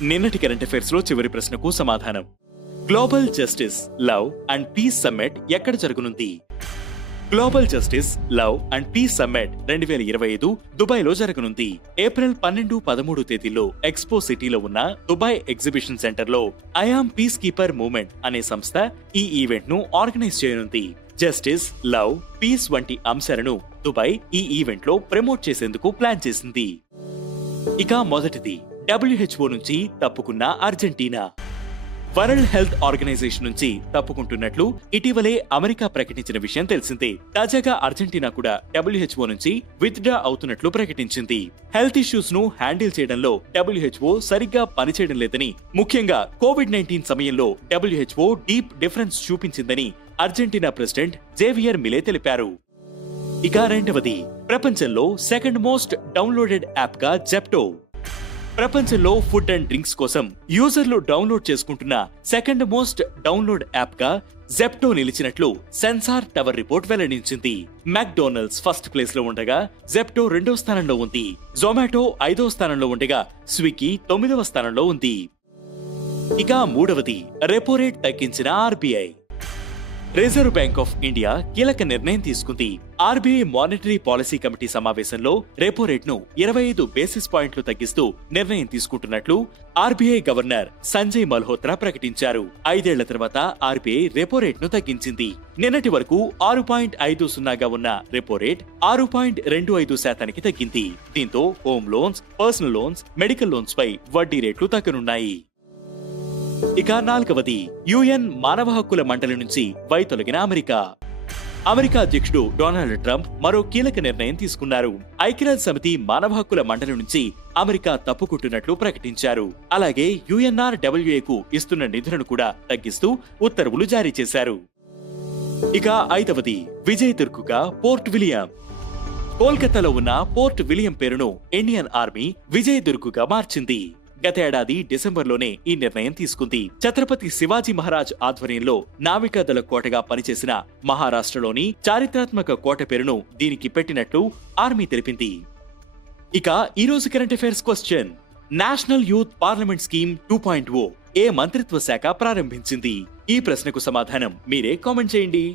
నిన్నటి current affairs లో చివరి ప్రశ్నకు సమాధానం. Global justice, love and peace summit ఎక్కడ జరగనుంది? Global justice, love and peace summit 2025 Dubai లో జరగనుంది. ఏప్రిల్ 12-13 తేదీల్లో ఎక్స్పో సిటీలో ఉన్న దుబాయ్ ఎగ్జిబిషన్ సెంటర్ లో ఐఆమ్ పీస్ కీపర్ మూవ్మెంట్ అనే సంస్థ ఈ ఈవెంట్ ను ఆర్గనైజ్ చేయనుంది. జస్టిస్, లవ్, పీస్ వంటి అంశాలను దుబాయ్ ఈ ఈవెంట్ లో ప్రమోట్ చేసేందుకు ప్లాన్ చేసింది. ఇక మొదటిది, WHO నుంచి తప్పుకున్న అర్జెంటీనా. వరల్డ్ హెల్త్ ఆర్గనైజేషన్ నుంచి తప్పుకుంటున్నట్లు ఇటీవలే అమెరికా ప్రకటించిన విషయం తెలిసిందే. తాజాగా అర్జెంటీనా కూడా WHO నుంచి విత్డ్రా అవుతున్నట్లు ప్రకటించింది. హెల్త్ ఇష్యూస్ ను హ్యాండిల్ చేయడంలో WHO సరిగ్గా పనిచేయడం లేదని, ముఖ్యంగా కోవిడ్-19 సమయంలో WHO డీప్ డిఫరెన్స్ చూపించిందని అర్జెంటీనా ప్రెసిడెంట్ జేవియర్ మిలే తెలిపారు. ఇక రెండవది, ప్రపంచంలో సెకండ్ మోస్ట్ డౌన్లోడెడ్ యాప్ గా జెప్టో. ప్రపంచంలో ఫుడ్ అండ్ డ్రింక్స్ కోసం యూజర్లు డౌన్లోడ్ చేసుకుంటున్న సెకండ్ మోస్ట్ డౌన్లోడ్ యాప్ గా జెప్టో నిలిచినట్లు సెన్సార్ టవర్ రిపోర్ట్ వెల్లడించింది. మెక్డొనాల్డ్స్ ఫస్ట్ ప్లేస్ లో ఉండగా జెప్టో 2వ స్థానంలో ఉంది. జొమాటో 5వ స్థానంలో ఉండగా స్విగ్గీ 9వ స్థానంలో ఉంది. ఇక మూడవది, రెపో రేట్ తగ్గించిన RBI. Reserve bank of India కీలక నిర్ణయం తీసుకుంది. ఆర్బీఐ మానిటరీ పాలసీ కమిటీ సమావేశంలో రెపో రేట్ ను 25 బేసిస్ పాయింట్లు తగ్గిస్తూ నిర్ణయం తీసుకుంటున్నట్లు ఆర్బీఐ గవర్నర్ సంజయ్ మల్హోత్రా ప్రకటించారు. 5 ఏళ్ల తర్వాత ఆర్బీఐ రెపో రేట్ ను తగ్గించింది. నిన్నటి వరకు 6.50గా ఉన్న రెపో రేట్ 6.25% తగ్గింది. దీంతో home loans, personal loans, medical loans పై వడ్డీ రేట్లు తగ్గనున్నాయి. ఇక నాలుగవది, యుఎన్ మానవ హక్కుల మండలి నుంచి వైదొలగిన అమెరికా. అమెరికా అధ్యక్షుడు డొనాల్డ్ ట్రంప్ మరో కీలక నిర్ణయం తీసుకున్నారు. ఐక్యరాజ్య సమితి మానవ హక్కుల మండలి నుంచి అమెరికా తప్పుకుంటున్నట్లు ప్రకటించారు. అలాగే UNRWA కు ఇస్తున్న నిధులను కూడా తగ్గిస్తూ ఉత్తర్వులు జారీ చేశారు. ఇక ఐదవది, విజయ్ దుర్గ్గా పోర్ట్ విలియం. కోల్కతాలో ఉన్న పోర్ట్ విలియం పేరును ఇండియన్ ఆర్మీ విజయ్ దుర్గ్గా మార్చింది. గత ఏడాది డిసెంబర్లోనే ఈ నిర్ణయం తీసుకుంది. ఛత్రపతి శివాజీ మహారాజ్ ఆధ్వర్యంలో నావికాదళ కోటగా పనిచేసిన మహారాష్ట్రలోని చారిత్రాత్మక కోట పేరును దీనికి పెట్టినట్లు ఆర్మీ తెలిపింది. ఇక ఈ రోజు current affairs question, national youth parliament scheme 2.0 ఏ మంత్రిత్వ శాఖ ప్రారంభించింది? ఈ ప్రశ్నకు సమాధానం మీరే కామెంట్ చేయండి.